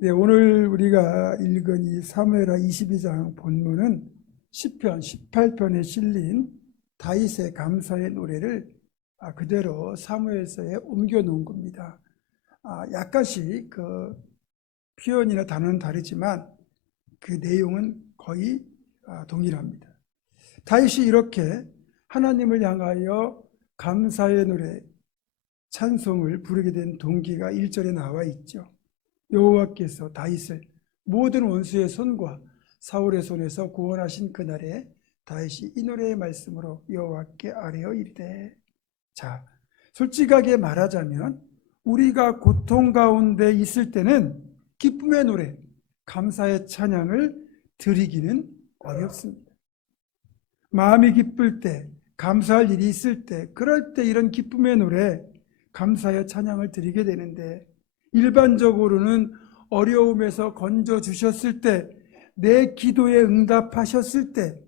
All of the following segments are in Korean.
네, 오늘 우리가 읽은 이 사무엘하 22장 본문은 시편 18편에 실린 다윗의 감사의 노래를 그대로 사무엘서에 옮겨 놓은 겁니다. 약간씩 그 표현이나 단어는 다르지만 그 내용은 거의 동일합니다. 다윗이 이렇게 하나님을 향하여 감사의 노래, 찬송을 부르게 된 동기가 1절에 나와 있죠. 여호와께서 다윗을 모든 원수의 손과 사울의 손에서 구원하신 그날에 다윗이 이 노래의 말씀으로 여호와께 아뢰어 이르되. 자, 솔직하게 말하자면 우리가 고통 가운데 있을 때는 기쁨의 노래, 감사의 찬양을 드리기는 어렵습니다. 마음이 기쁠 때, 감사할 일이 있을 때, 그럴 때 이런 기쁨의 노래, 감사의 찬양을 드리게 되는데, 일반적으로는 어려움에서 건져주셨을 때, 내 기도에 응답하셨을 때,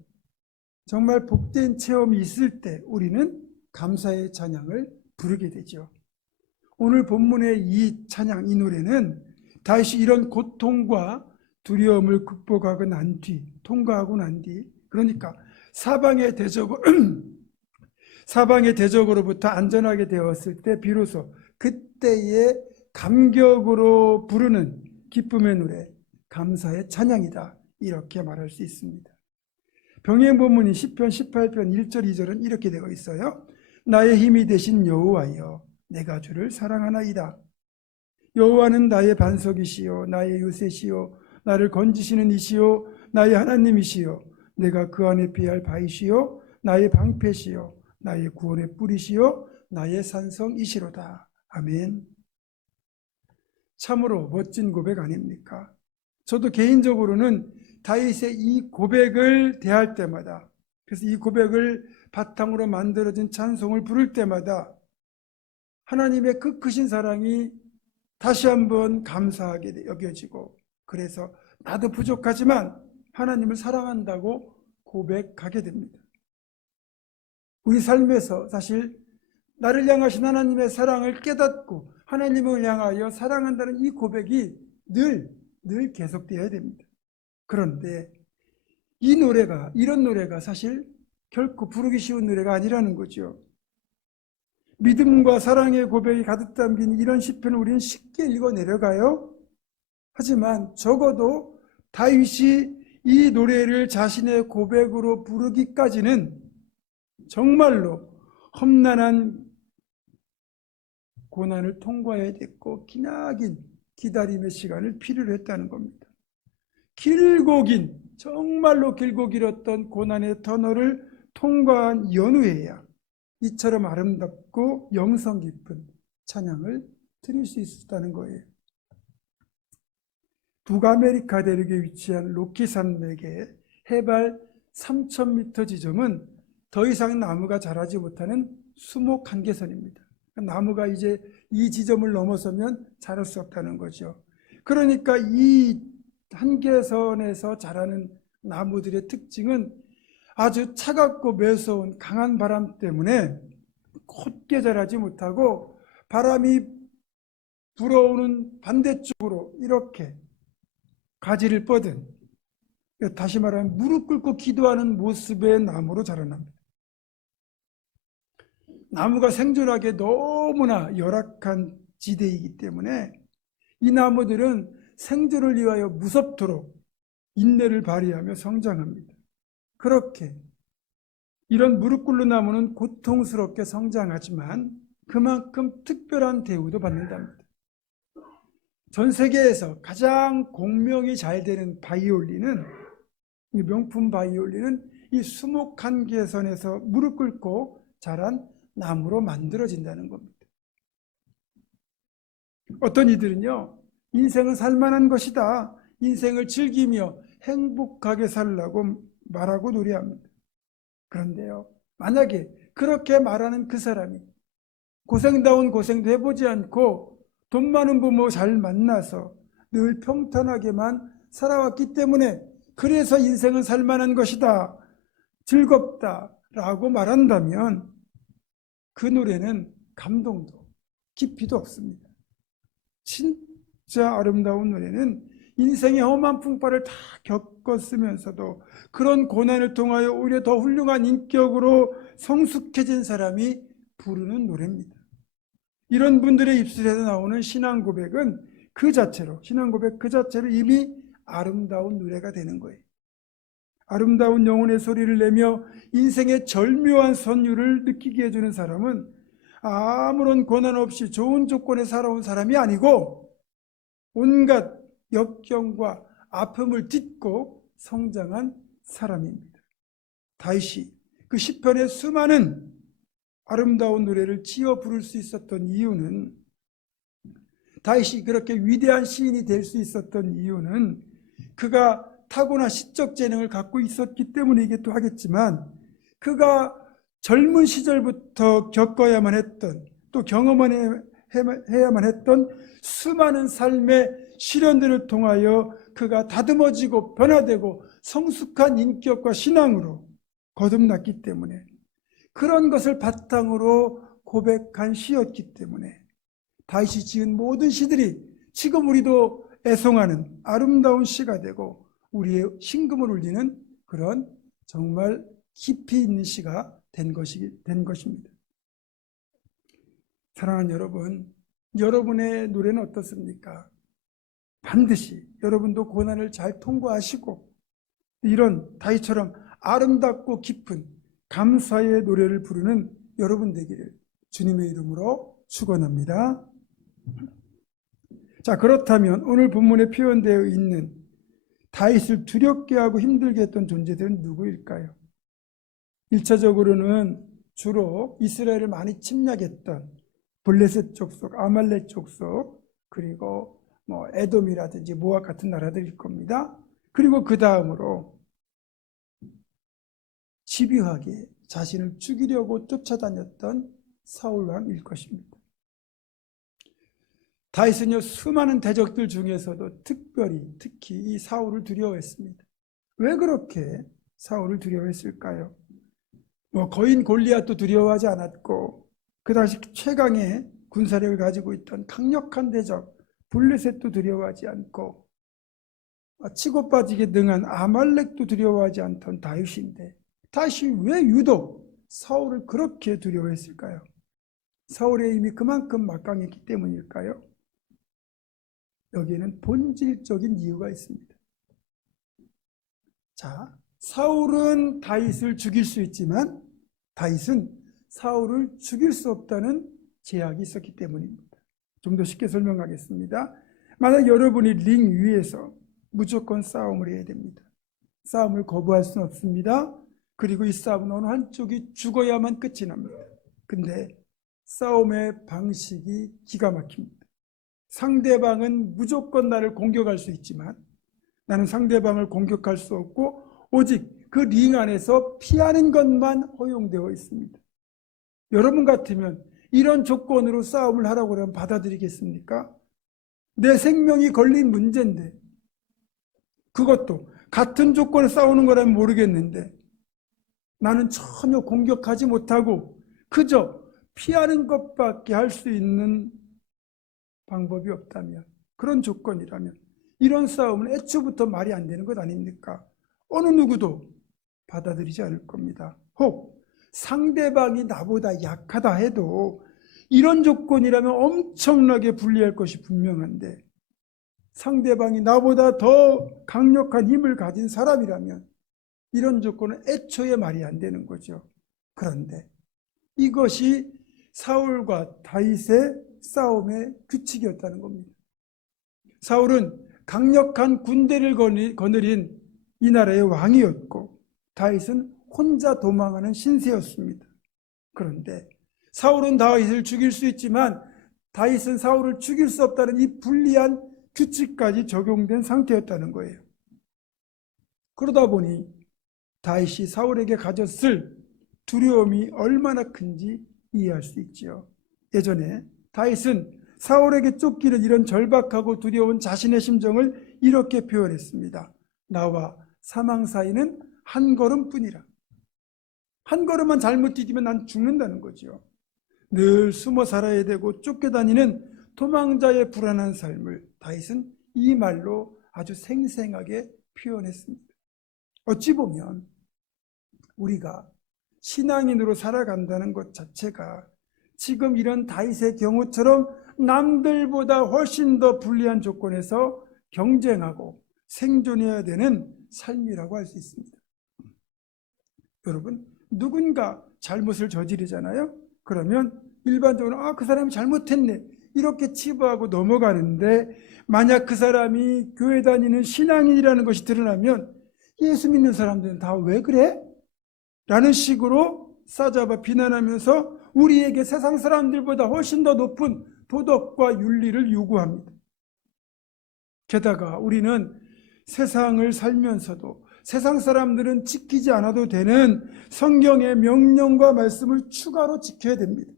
정말 복된 체험이 있을 때 우리는 감사의 찬양을 부르게 되죠. 오늘 본문의 이 찬양, 이 노래는 다윗이 이런 고통과 두려움을 극복하고 난 뒤, 통과하고 난 뒤, 그러니까 사방의 대적으로부터 안전하게 되었을 때 비로소 그때의 감격으로 부르는 기쁨의 노래, 감사의 찬양이다, 이렇게 말할 수 있습니다. 병행 본문인 시편 18편 1절 2절은 이렇게 되어 있어요. 나의 힘이 되신 여호와여, 내가 주를 사랑하나이다. 여호와는 나의 반석이시요 나의 요새시요 나를 건지시는 이시요 나의 하나님이시요 내가 그 안에 피할 바이시요 나의 방패시요 나의 구원의 뿌리시요 나의 산성이시로다. 아멘. 참으로 멋진 고백 아닙니까? 저도 개인적으로는 다윗의 이 고백을 대할 때마다, 그래서 이 고백을 바탕으로 만들어진 찬송을 부를 때마다 하나님의 그 크신 사랑이 다시 한번 감사하게 여겨지고, 그래서 나도 부족하지만 하나님을 사랑한다고 고백하게 됩니다. 우리 삶에서 사실 나를 향하신 하나님의 사랑을 깨닫고 하나님을 향하여 사랑한다는 이 고백이 늘 계속되어야 됩니다. 그런데 이런 노래가 사실 결코 부르기 쉬운 노래가 아니라는 거죠. 믿음과 사랑의 고백이 가득 담긴 이런 시편을 우리는 쉽게 읽어 내려가요. 하지만 적어도 다윗이 이 노래를 자신의 고백으로 부르기까지는 정말로 험난한 고난을 통과해야 됐고 기나긴 기다림의 시간을 필요로 했다는 겁니다. 정말로 길고 길었던 고난의 터널을 통과한 연후에야 이처럼 아름답고 영성 깊은 찬양을 드릴 수 있었다는 거예요. 북아메리카 대륙에 위치한 로키 산맥의 해발 3,000m 지점은 더 이상 나무가 자라지 못하는 수목 한계선입니다. 나무가 이제 이 지점을 넘어서면 자랄 수 없다는 거죠. 그러니까 이 한계선에서 자라는 나무들의 특징은 아주 차갑고 매서운 강한 바람 때문에 곧게 자라지 못하고 바람이 불어오는 반대쪽으로 이렇게 가지를 뻗은, 다시 말하면 무릎 꿇고 기도하는 모습의 나무로 자라납니다. 나무가 생존하기에 너무나 열악한 지대이기 때문에 이 나무들은 생존을 위하여 무섭도록 인내를 발휘하며 성장합니다. 그렇게 이런 무릎 꿇는 나무는 고통스럽게 성장하지만 그만큼 특별한 대우도 받는답니다. 전 세계에서 가장 공명이 잘 되는 바이올린은, 이 명품 바이올린은 이 수목 한계선에서 무릎 꿇고 자란 나무로 만들어진다는 겁니다. 어떤 이들은요, 인생은 살만한 것이다, 인생을 즐기며 행복하게 살라고 말하고 노래합니다. 그런데요, 만약에 그렇게 말하는 그 사람이 고생다운 고생도 해보지 않고 돈 많은 부모 잘 만나서 늘 평탄하게만 살아왔기 때문에 그래서 인생은 살만한 것이다, 즐겁다 라고 말한다면 그 노래는 감동도 깊이도 없습니다. 진짜 아름다운 노래는 인생의 험한 풍파를 다 겪었으면서도 그런 고난을 통하여 오히려 더 훌륭한 인격으로 성숙해진 사람이 부르는 노래입니다. 이런 분들의 입술에서 나오는 신앙 고백은 신앙 고백 그 자체로 이미 아름다운 노래가 되는 거예요. 아름다운 영혼의 소리를 내며 인생의 절묘한 선율을 느끼게 해주는 사람은 아무런 고난 없이 좋은 조건에 살아온 사람이 아니고 온갖 역경과 아픔을 딛고 성장한 사람입니다. 다윗이 그 시편의 수많은 아름다운 노래를 지어 부를 수 있었던 이유는, 다윗이 그렇게 위대한 시인이 될 수 있었던 이유는 그가 타고난 시적 재능을 갖고 있었기 때문이기도 하겠지만, 그가 젊은 시절부터 겪어야만 했던, 또 경험해야만 했던 수많은 삶의 시련들을 통하여 그가 다듬어지고 변화되고 성숙한 인격과 신앙으로 거듭났기 때문에, 그런 것을 바탕으로 고백한 시였기 때문에 다윗이 지은 모든 시들이 지금 우리도 애송하는 아름다운 시가 되고 우리의 심금을 울리는 그런 정말 깊이 있는 시가 된 것입니다. 사랑하는 여러분, 여러분의 노래는 어떻습니까? 반드시 여러분도 고난을 잘 통과하시고 이런 다윗처럼 아름답고 깊은 감사의 노래를 부르는 여러분 되기를 주님의 이름으로 축원합니다. 자, 그렇다면 오늘 본문에 표현되어 있는 다윗을 두렵게 하고 힘들게 했던 존재들은 누구일까요? 1차적으로는 주로 이스라엘을 많이 침략했던 블레셋 족속, 아말렉 족속, 그리고 에돔이라든지 모압 같은 나라들일 겁니다. 그리고 그 다음으로 집요하게 자신을 죽이려고 쫓아다녔던 사울 왕일 것입니다. 다윗은요, 수많은 대적들 중에서도 특히 이 사울을 두려워했습니다. 왜 그렇게 사울을 두려워했을까요? 거인 골리앗도 두려워하지 않았고, 그 당시 최강의 군사력을 가지고 있던 강력한 대적 블레셋도 두려워하지 않고, 치고 빠지게 능한 아말렉도 두려워하지 않던 다윗인데, 다윗이 왜 유독 사울을 그렇게 두려워했을까요? 사울의 힘이 그만큼 막강했기 때문일까요? 여기에는 본질적인 이유가 있습니다. 자, 사울은 다윗을 죽일 수 있지만 다윗은 사울을 죽일 수 없다는 제약이 있었기 때문입니다. 좀 더 쉽게 설명하겠습니다. 만약 여러분이 링 위에서 무조건 싸움을 해야 됩니다. 싸움을 거부할 수는 없습니다. 그리고 이 싸움은 어느 한쪽이 죽어야만 끝이 납니다. 근데 싸움의 방식이 기가 막힙니다. 상대방은 무조건 나를 공격할 수 있지만 나는 상대방을 공격할 수 없고 오직 그 링 안에서 피하는 것만 허용되어 있습니다. 여러분 같으면 이런 조건으로 싸움을 하라고 하면 받아들이겠습니까? 내 생명이 걸린 문제인데, 그것도 같은 조건에 싸우는 거라면 모르겠는데 나는 전혀 공격하지 못하고 그저 피하는 것밖에 할 수 있는 방법이 없다면, 그런 조건이라면 이런 싸움은 애초부터 말이 안 되는 것 아닙니까? 어느 누구도 받아들이지 않을 겁니다. 혹 상대방이 나보다 약하다 해도 이런 조건이라면 엄청나게 불리할 것이 분명한데, 상대방이 나보다 더 강력한 힘을 가진 사람이라면 이런 조건은 애초에 말이 안 되는 거죠. 그런데 이것이 사울과 다윗의 싸움의 규칙이었다는 겁니다. 사울은 강력한 군대를 거느린 이 나라의 왕이었고 다윗은 혼자 도망하는 신세였습니다. 그런데 사울은 다윗을 죽일 수 있지만 다윗은 사울을 죽일 수 없다는 이 불리한 규칙까지 적용된 상태였다는 거예요. 그러다 보니 다윗이 사울에게 가졌을 두려움이 얼마나 큰지 이해할 수 있지요. 예전에 다윗은 사울에게 쫓기는 이런 절박하고 두려운 자신의 심정을 이렇게 표현했습니다. 나와 사망 사이는 한 걸음뿐이라. 한 걸음만 잘못 디디면 난 죽는다는 거죠. 늘 숨어 살아야 되고 쫓겨다니는 도망자의 불안한 삶을 다윗은 이 말로 아주 생생하게 표현했습니다. 어찌 보면 우리가 신앙인으로 살아간다는 것 자체가 지금 이런 다윗의 경우처럼 남들보다 훨씬 더 불리한 조건에서 경쟁하고 생존해야 되는 삶이라고 할 수 있습니다. 여러분, 누군가 잘못을 저지르잖아요. 그러면 일반적으로 그 사람이 잘못했네 이렇게 치부하고 넘어가는데, 만약 그 사람이 교회 다니는 신앙인이라는 것이 드러나면 예수 믿는 사람들은 다 왜 그래? 라는 식으로 싸잡아 비난하면서 우리에게 세상 사람들보다 훨씬 더 높은 도덕과 윤리를 요구합니다. 게다가 우리는 세상을 살면서도 세상 사람들은 지키지 않아도 되는 성경의 명령과 말씀을 추가로 지켜야 됩니다.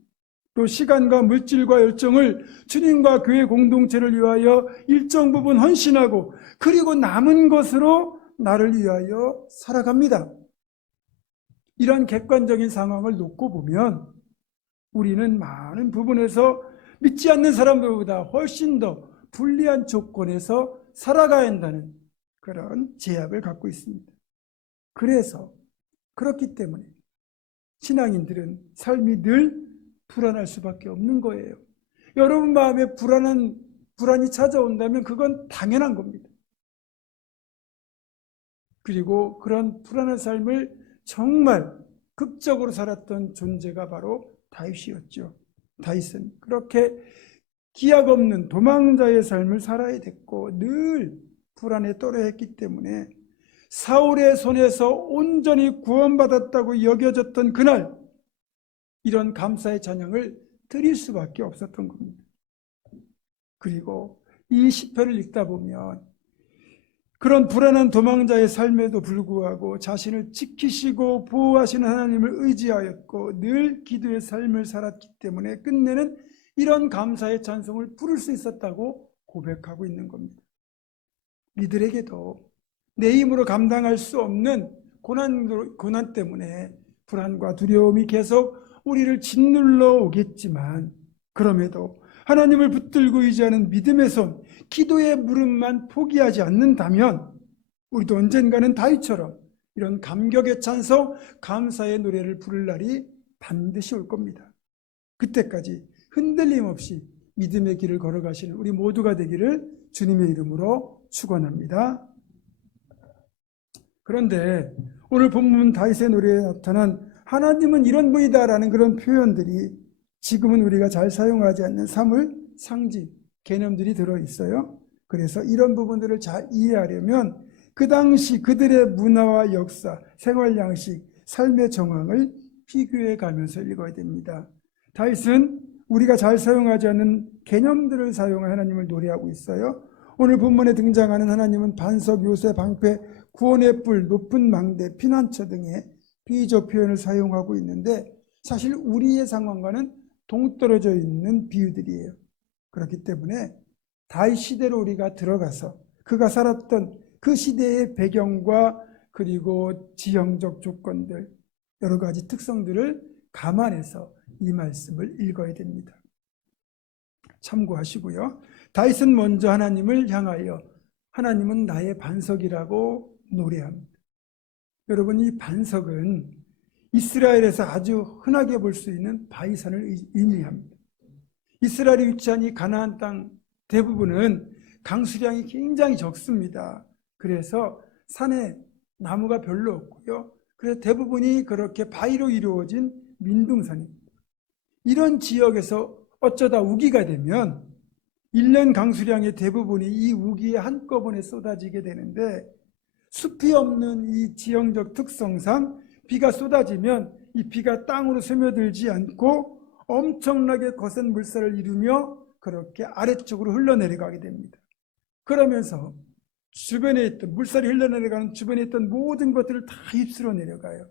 또 시간과 물질과 열정을 주님과 교회 공동체를 위하여 일정 부분 헌신하고, 그리고 남은 것으로 나를 위하여 살아갑니다. 이런 객관적인 상황을 놓고 보면 우리는 많은 부분에서 믿지 않는 사람들보다 훨씬 더 불리한 조건에서 살아가야 한다는 그런 제약을 갖고 있습니다. 그래서 그렇기 때문에 신앙인들은 삶이 늘 불안할 수밖에 없는 거예요. 여러분 마음에 불안이 찾아온다면 그건 당연한 겁니다. 그리고 그런 불안한 삶을 정말 극적으로 살았던 존재가 바로 다윗이었죠. 다윗은 그렇게 기약 없는 도망자의 삶을 살아야 됐고 늘 불안에 또래했기 때문에 사울의 손에서 온전히 구원받았다고 여겨졌던 그날, 이런 감사의 찬양을 드릴 수밖에 없었던 겁니다. 그리고 이 시편을 읽다 보면 그런 불안한 도망자의 삶에도 불구하고 자신을 지키시고 보호하시는 하나님을 의지하였고 늘 기도의 삶을 살았기 때문에 끝내는 이런 감사의 찬송을 부를 수 있었다고 고백하고 있는 겁니다. 이들에게도 내 힘으로 감당할 수 없는 고난 때문에 불안과 두려움이 계속 우리를 짓눌러 오겠지만, 그럼에도 하나님을 붙들고 의지하는 믿음의 손, 기도의 무릎만 포기하지 않는다면 우리도 언젠가는 다윗처럼 이런 감격의 찬송, 감사의 노래를 부를 날이 반드시 올 겁니다. 그때까지 흔들림 없이 믿음의 길을 걸어가시는 우리 모두가 되기를 주님의 이름으로 축원합니다. 그런데 오늘 본문 다윗의 노래에 나타난 하나님은 이런 분이다라는 그런 표현들이 지금은 우리가 잘 사용하지 않는 사물, 상징, 개념들이 들어있어요. 그래서 이런 부분들을 잘 이해하려면 그 당시 그들의 문화와 역사, 생활 양식, 삶의 정황을 비교해 가면서 읽어야 됩니다. 다윗은 우리가 잘 사용하지 않는 개념들을 사용해 하나님을 노래하고 있어요. 오늘 본문에 등장하는 하나님은 반석, 요새, 방패, 구원의 뿔, 높은 망대, 피난처 등의 비유적 표현을 사용하고 있는데 사실 우리의 상황과는 동떨어져 있는 비유들이에요. 그렇기 때문에 다윗 시대로 우리가 들어가서 그가 살았던 그 시대의 배경과 그리고 지형적 조건들, 여러 가지 특성들을 감안해서 이 말씀을 읽어야 됩니다. 참고하시고요. 다윗은 먼저 하나님을 향하여 하나님은 나의 반석이라고 노래합니다. 여러분, 이 반석은 이스라엘에서 아주 흔하게 볼 수 있는 바위산을 의미합니다. 이스라엘이 위치한 이 가나안 땅 대부분은 강수량이 굉장히 적습니다. 그래서 산에 나무가 별로 없고요. 그래서 대부분이 그렇게 바위로 이루어진 민둥산입니다. 이런 지역에서 어쩌다 우기가 되면 1년 강수량의 대부분이 이 우기에 한꺼번에 쏟아지게 되는데, 숲이 없는 이 지형적 특성상 비가 쏟아지면 이 비가 땅으로 스며들지 않고 엄청나게 거센 물살을 이루며 그렇게 아래쪽으로 흘러내려가게 됩니다. 그러면서 주변에 있던 물살이 흘러내려가는 주변에 있던 모든 것들을 다 휩쓸어 내려가요.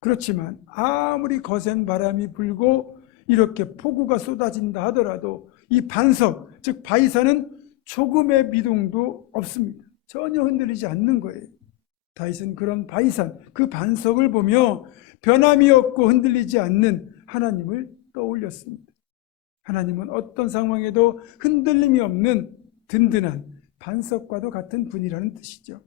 그렇지만 아무리 거센 바람이 불고 이렇게 폭우가 쏟아진다 하더라도 이 반석, 즉 바위산은 조금의 미동도 없습니다. 전혀 흔들리지 않는 거예요. 다윗은 그런 바위산, 그 반석을 보며 변함이 없고 흔들리지 않는 하나님을 떠올렸습니다. 하나님은 어떤 상황에도 흔들림이 없는 든든한 반석과도 같은 분이라는 뜻이죠.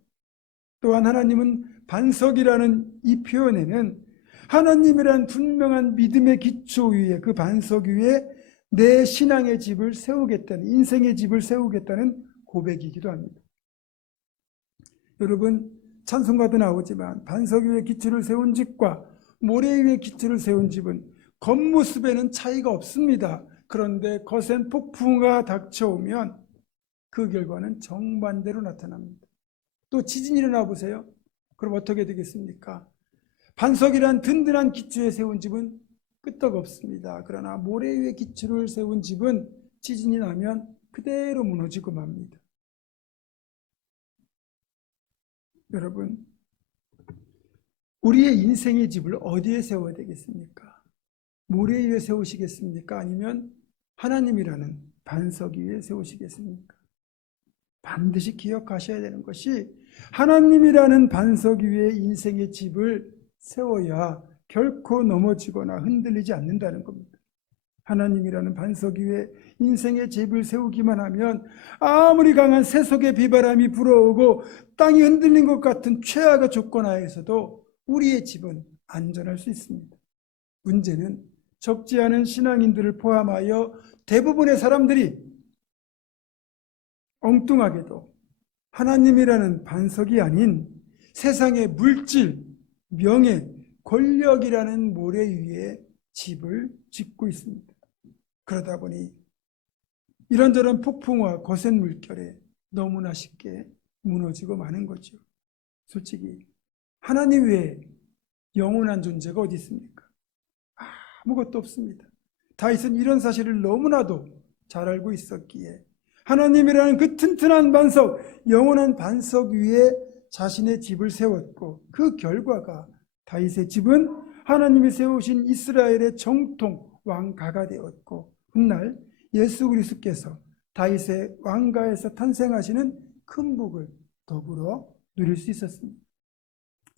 또한 하나님은 반석이라는 이 표현에는 하나님이란 분명한 믿음의 기초 위에, 그 반석 위에 내 신앙의 집을 세우겠다는, 인생의 집을 세우겠다는 고백이기도 합니다. 여러분, 찬송가도 나오지만 반석 위에 기초를 세운 집과 모래 위에 기초를 세운 집은 겉모습에는 차이가 없습니다. 그런데 거센 폭풍우가 닥쳐오면 그 결과는 정반대로 나타납니다. 또 지진이 일어나 보세요. 그럼 어떻게 되겠습니까? 반석이란 든든한 기초에 세운 집은 끄떡없습니다. 그러나 모래 위에 기초를 세운 집은 지진이 나면 그대로 무너지고 맙니다. 여러분, 우리의 인생의 집을 어디에 세워야 되겠습니까? 모래 위에 세우시겠습니까? 아니면 하나님이라는 반석 위에 세우시겠습니까? 반드시 기억하셔야 되는 것이 하나님이라는 반석 위에 인생의 집을 세워야 결코 넘어지거나 흔들리지 않는다는 겁니다. 하나님이라는 반석 위에 인생의 집을 세우기만 하면 아무리 강한 세속의 비바람이 불어오고 땅이 흔들린 것 같은 최악의 조건 하에서도 우리의 집은 안전할 수 있습니다. 문제는 적지 않은 신앙인들을 포함하여 대부분의 사람들이 엉뚱하게도 하나님이라는 반석이 아닌 세상의 물질, 명예, 권력이라는 모래 위에 집을 짓고 있습니다. 그러다 보니 이런저런 폭풍과 거센 물결에 너무나 쉽게 무너지고 마는 거죠. 솔직히 하나님 외에 영원한 존재가 어디 있습니까? 아무것도 없습니다. 다윗은 이런 사실을 너무나도 잘 알고 있었기에 하나님이라는 그 튼튼한 반석, 영원한 반석 위에 자신의 집을 세웠고 그 결과가 다윗의 집은 하나님이 세우신 이스라엘의 정통 왕가가 되었고 훗날 예수 그리스도께서 다윗의 왕가에서 탄생하시는 큰 복을 더불어 누릴 수 있었습니다.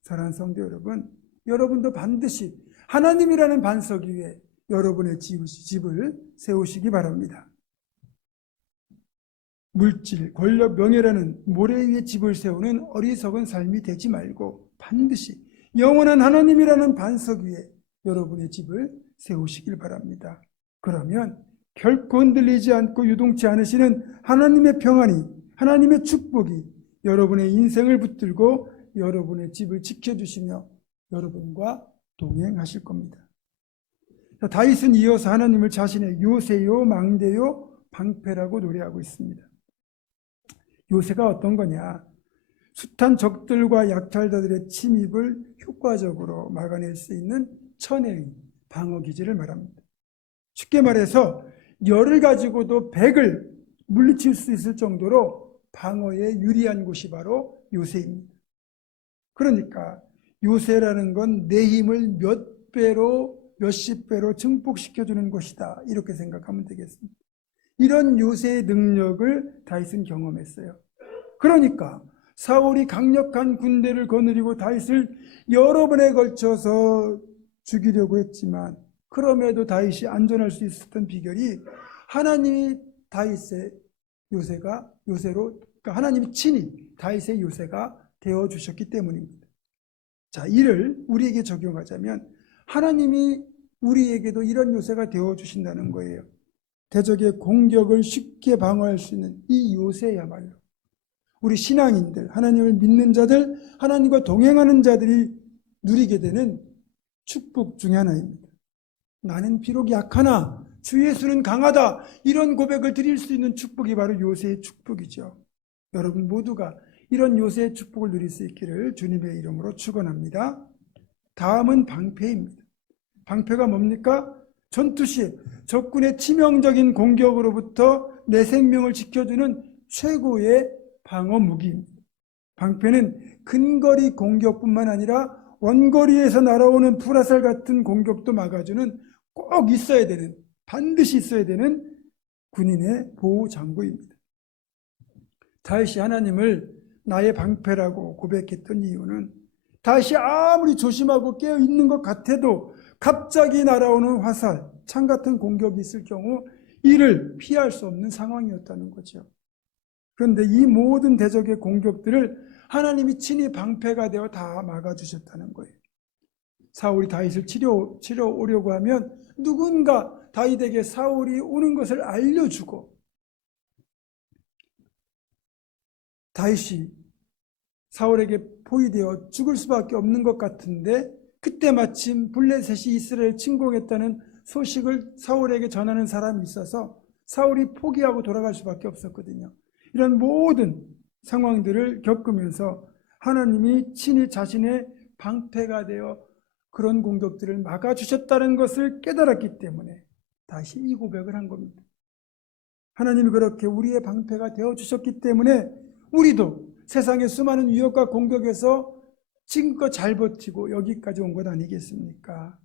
사랑하는 성도 여러분, 여러분도 반드시 하나님이라는 반석 위에 여러분의 집을 세우시기 바랍니다. 물질, 권력, 명예라는 모래 위에 집을 세우는 어리석은 삶이 되지 말고 반드시 영원한 하나님이라는 반석 위에 여러분의 집을 세우시길 바랍니다. 그러면 결코 흔들리지 않고 유동치 않으시는 하나님의 평안이, 하나님의 축복이 여러분의 인생을 붙들고 여러분의 집을 지켜주시며 여러분과 동행하실 겁니다. 다윗은 이어서 하나님을 자신의 요새요, 망대요, 방패라고 노래하고 있습니다. 요새가 어떤 거냐? 숱한 적들과 약탈자들의 침입을 효과적으로 막아낼 수 있는 천혜의 방어 기제를 말합니다. 쉽게 말해서 열을 가지고도 백을 물리칠 수 있을 정도로 방어에 유리한 곳이 바로 요새입니다. 그러니까 요새라는 건 내 힘을 몇 배로, 몇십 배로 증폭시켜주는 것이다. 이렇게 생각하면 되겠습니다. 이런 요새의 능력을 다윗은 경험했어요. 그러니까 사울이 강력한 군대를 거느리고 다윗을 여러 번에 걸쳐서 죽이려고 했지만 그럼에도 다윗이 안전할 수 있었던 비결이 하나님이 다윗의 요새로, 그러니까 하나님이 친히 다윗의 요새가 되어주셨기 때문입니다. 자, 이를 우리에게 적용하자면 하나님이 우리에게도 이런 요새가 되어주신다는 거예요. 대적의 공격을 쉽게 방어할 수 있는 이 요새야말로 우리 신앙인들, 하나님을 믿는 자들, 하나님과 동행하는 자들이 누리게 되는 축복 중에 하나입니다. 나는 비록 약하나 주 예수는 강하다, 이런 고백을 드릴 수 있는 축복이 바로 요새의 축복이죠. 여러분 모두가 이런 요새의 축복을 누릴 수 있기를 주님의 이름으로 축원합니다. 다음은 방패입니다. 방패가 뭡니까? 전투 시 적군의 치명적인 공격으로부터 내 생명을 지켜주는 최고의 방어 무기입니다. 방패는 근거리 공격뿐만 아니라 원거리에서 날아오는 불화살 같은 공격도 막아주는 꼭 있어야 되는, 반드시 있어야 되는 군인의 보호 장구입니다. 다윗이 하나님을 나의 방패라고 고백했던 이유는 다윗이 아무리 조심하고 깨어 있는 것 같아도 갑자기 날아오는 화살, 창 같은 공격이 있을 경우 이를 피할 수 없는 상황이었다는 거죠. 그런데 이 모든 대적의 공격들을 하나님이 친히 방패가 되어 다 막아주셨다는 거예요. 사울이 다윗을 치러 오려고 하면 누군가 다윗에게 사울이 오는 것을 알려주고, 다윗이 사울에게 포위되어 죽을 수밖에 없는 것 같은데, 그때 마침 블레셋이 이스라엘을 침공했다는 소식을 사울에게 전하는 사람이 있어서 사울이 포기하고 돌아갈 수밖에 없었거든요. 이런 모든 상황들을 겪으면서 하나님이 친히 자신의 방패가 되어 그런 공격들을 막아주셨다는 것을 깨달았기 때문에 다시 이 고백을 한 겁니다. 하나님이 그렇게 우리의 방패가 되어주셨기 때문에 우리도 세상의 수많은 위협과 공격에서 지금껏 잘 버티고 여기까지 온 것 아니겠습니까?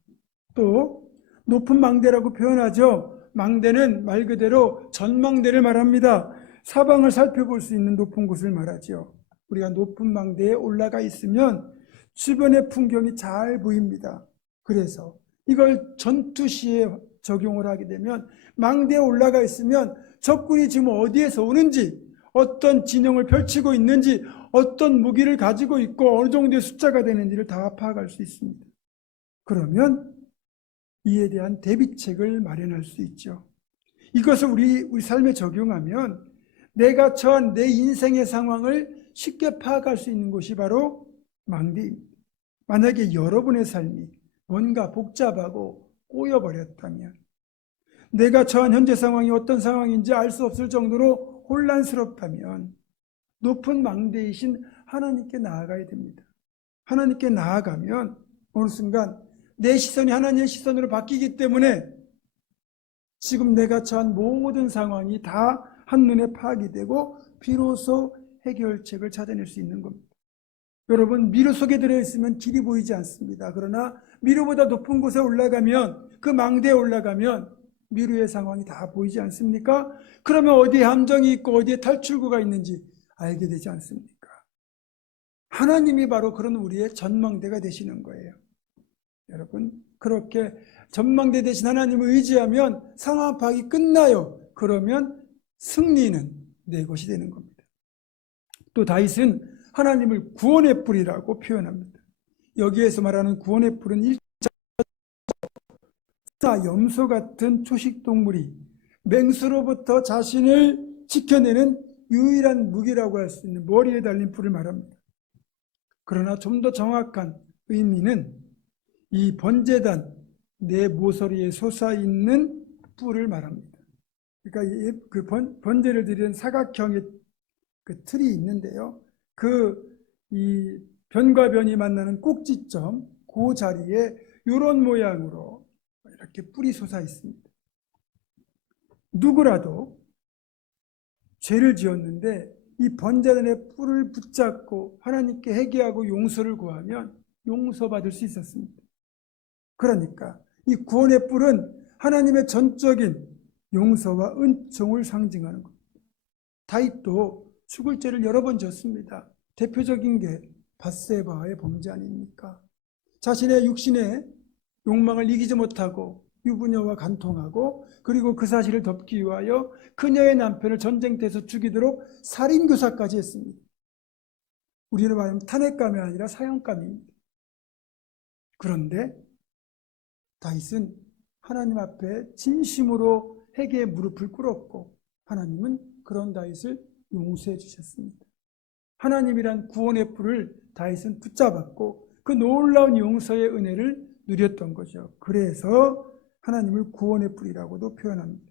또 높은 망대라고 표현하죠. 망대는 말 그대로 전망대를 말합니다. 사방을 살펴볼 수 있는 높은 곳을 말하죠. 우리가 높은 망대에 올라가 있으면 주변의 풍경이 잘 보입니다. 그래서 이걸 전투 시에 적용을 하게 되면 망대에 올라가 있으면 적군이 지금 어디에서 오는지, 어떤 진영을 펼치고 있는지, 어떤 무기를 가지고 있고 어느 정도의 숫자가 되는지를 다 파악할 수 있습니다. 그러면 이에 대한 대비책을 마련할 수 있죠. 이것을 우리 삶에 적용하면 내가 처한 내 인생의 상황을 쉽게 파악할 수 있는 것이 바로 망대입니다. 만약에 여러분의 삶이 뭔가 복잡하고 꼬여버렸다면, 내가 처한 현재 상황이 어떤 상황인지 알 수 없을 정도로 혼란스럽다면 높은 망대이신 하나님께 나아가야 됩니다. 하나님께 나아가면 어느 순간 내 시선이 하나님의 시선으로 바뀌기 때문에 지금 내가 처한 모든 상황이 다 한눈에 파악이 되고 비로소 해결책을 찾아낼 수 있는 겁니다. 여러분, 미로 속에 들어있으면 길이 보이지 않습니다. 그러나 미로보다 높은 곳에 올라가면, 그 망대에 올라가면 미로의 상황이 다 보이지 않습니까? 그러면 어디에 함정이 있고 어디에 탈출구가 있는지 알게 되지 않습니까? 하나님이 바로 그런 우리의 전망대가 되시는 거예요. 여러분, 그렇게 전망대 대신 하나님을 의지하면 상황 파악이 끝나요. 그러면 승리는 내 것이 되는 겁니다. 또 다윗은 하나님을 구원의 뿔이라고 표현합니다. 여기에서 말하는 구원의 뿔은 염소 같은 초식동물이 맹수로부터 자신을 지켜내는 유일한 무기라고 할 수 있는 머리에 달린 뿔을 말합니다. 그러나 좀 더 정확한 의미는 이 번제단 내 모서리에 솟아있는 뿔을 말합니다. 그러니까 그 번제를 드리는 사각형의 그 틀이 있는데요. 이 변과 변이 만나는 꼭지점, 그 자리에 이런 모양으로 이렇게 뿔이 솟아 있습니다. 누구라도 죄를 지었는데 이 번제단의 뿔을 붙잡고 하나님께 회개하고 용서를 구하면 용서받을 수 있었습니다. 그러니까 이 구원의 뿔은 하나님의 전적인 용서와 은총을 상징하는 겁니다. 다윗도 죽을 죄를 여러 번 졌습니다. 대표적인 게 밧세바의 범죄 아닙니까? 자신의 육신의 욕망을 이기지 못하고 유부녀와 간통하고, 그리고 그 사실을 덮기 위하여 그녀의 남편을 전쟁터에서 죽이도록 살인교사까지 했습니다. 우리는 말하면 탄핵감이 아니라 사형감입니다. 그런데 다윗은 하나님 앞에 진심으로 회개의 무릎을 꿇었고 하나님은 그런 다윗을 용서해 주셨습니다. 하나님이란 구원의 뿔을 다윗은 붙잡았고 그 놀라운 용서의 은혜를 누렸던 거죠. 그래서 하나님을 구원의 뿔이라고도 표현합니다.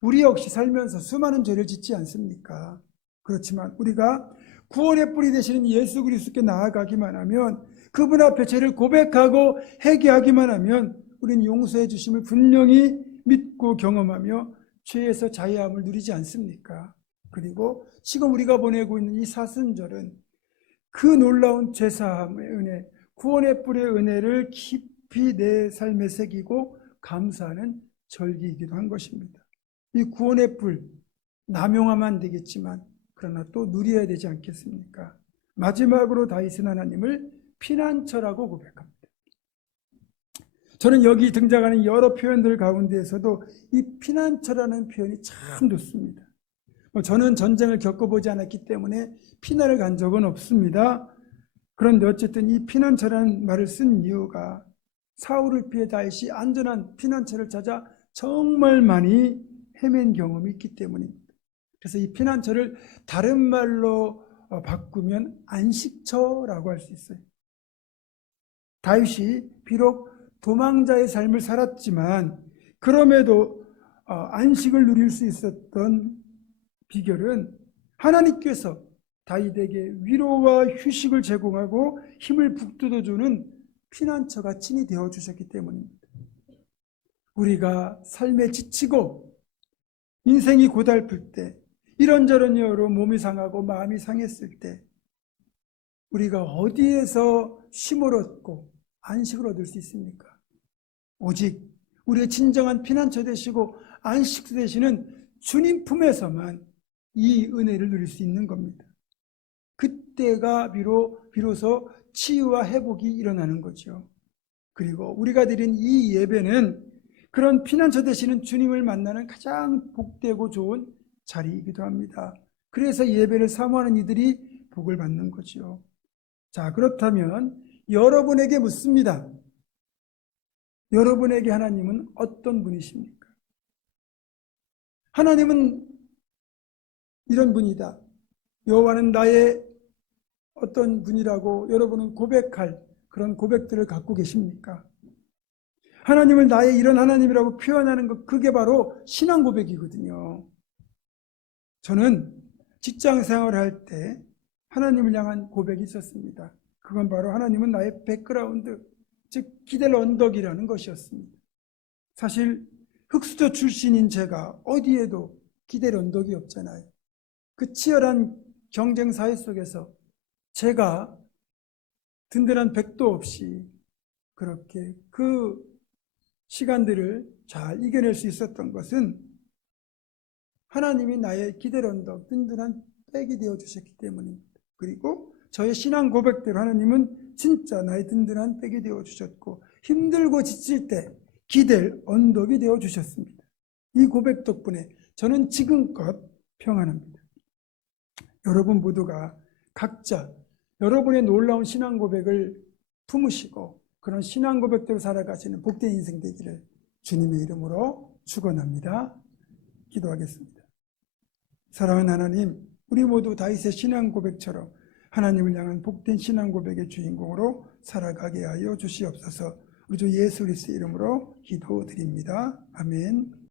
우리 역시 살면서 수많은 죄를 짓지 않습니까? 그렇지만 우리가 구원의 뿔이 되시는 예수 그리스도께 나아가기만 하면, 그분 앞에 죄를 고백하고 회개하기만 하면 우리는 용서해 주심을 분명히 믿고 경험하며 죄에서 자유함을 누리지 않습니까? 그리고 지금 우리가 보내고 있는 이 사순절은 그 놀라운 죄사함의 은혜, 구원의 뿔의 은혜를 깊이 내 삶에 새기고 감사하는 절기이기도 한 것입니다. 이 구원의 뿔 남용하면 안 되겠지만 그러나 또 누려야 되지 않겠습니까? 마지막으로 다윗은 하나님을 피난처라고 고백합니다. 저는 여기 등장하는 여러 표현들 가운데에서도 이 피난처라는 표현이 참 좋습니다. 저는 전쟁을 겪어보지 않았기 때문에 피난을 간 적은 없습니다. 그런데 어쨌든 이 피난처라는 말을 쓴 이유가 사울을 피해 다윗이 안전한 피난처를 찾아 정말 많이 헤맨 경험이 있기 때문입니다. 그래서 이 피난처를 다른 말로 바꾸면 안식처라고 할 수 있어요. 다윗이 비록 도망자의 삶을 살았지만 그럼에도 안식을 누릴 수 있었던 비결은 하나님께서 다윗에게 위로와 휴식을 제공하고 힘을 북돋워주는 피난처가 친히 되어주셨기 때문입니다. 우리가 삶에 지치고 인생이 고달플 때, 이런저런 이유로 몸이 상하고 마음이 상했을 때 우리가 어디에서 쉼을 얻고 안식을 얻을 수 있습니까? 오직 우리의 진정한 피난처 되시고 안식 되시는 주님 품에서만 이 은혜를 누릴 수 있는 겁니다. 그때가 비로소 치유와 회복이 일어나는 거죠. 그리고 우리가 드린 이 예배는 그런 피난처 되시는 주님을 만나는 가장 복되고 좋은 자리이기도 합니다. 그래서 예배를 사모하는 이들이 복을 받는 거죠. 자, 그렇다면 여러분에게 묻습니다. 여러분에게 하나님은 어떤 분이십니까? 하나님은 이런 분이다. 여호와는 나의 어떤 분이라고 여러분은 고백할 그런 고백들을 갖고 계십니까? 하나님을 나의 이런 하나님이라고 표현하는 것, 그게 바로 신앙 고백이거든요. 저는 직장 생활을 할 때 하나님을 향한 고백이 있었습니다. 그건 바로 하나님은 나의 백그라운드, 즉 기댈 언덕이라는 것이었습니다. 사실 흑수저 출신인 제가 어디에도 기댈 언덕이 없잖아요. 그 치열한 경쟁 사회 속에서 제가 든든한 백도 없이 그렇게 그 시간들을 잘 이겨낼 수 있었던 것은 하나님이 나의 기댈 언덕, 든든한 백이 되어주셨기 때문입니다. 그리고 저의 신앙 고백대로 하나님은 진짜 나의 든든한 백이 되어주셨고 힘들고 지칠 때 기댈 언덕이 되어주셨습니다. 이 고백 덕분에 저는 지금껏 평안합니다. 여러분 모두가 각자 여러분의 놀라운 신앙 고백을 품으시고 그런 신앙 고백대로 살아가시는 복된 인생 되기를 주님의 이름으로 축원합니다. 기도하겠습니다. 사랑하는 하나님, 우리 모두 다윗의 신앙 고백처럼 하나님을 향한 복된 신앙 고백의 주인공으로 살아가게 하여 주시옵소서. 우리 주 예수 그리스도의 이름으로 기도드립니다. 아멘.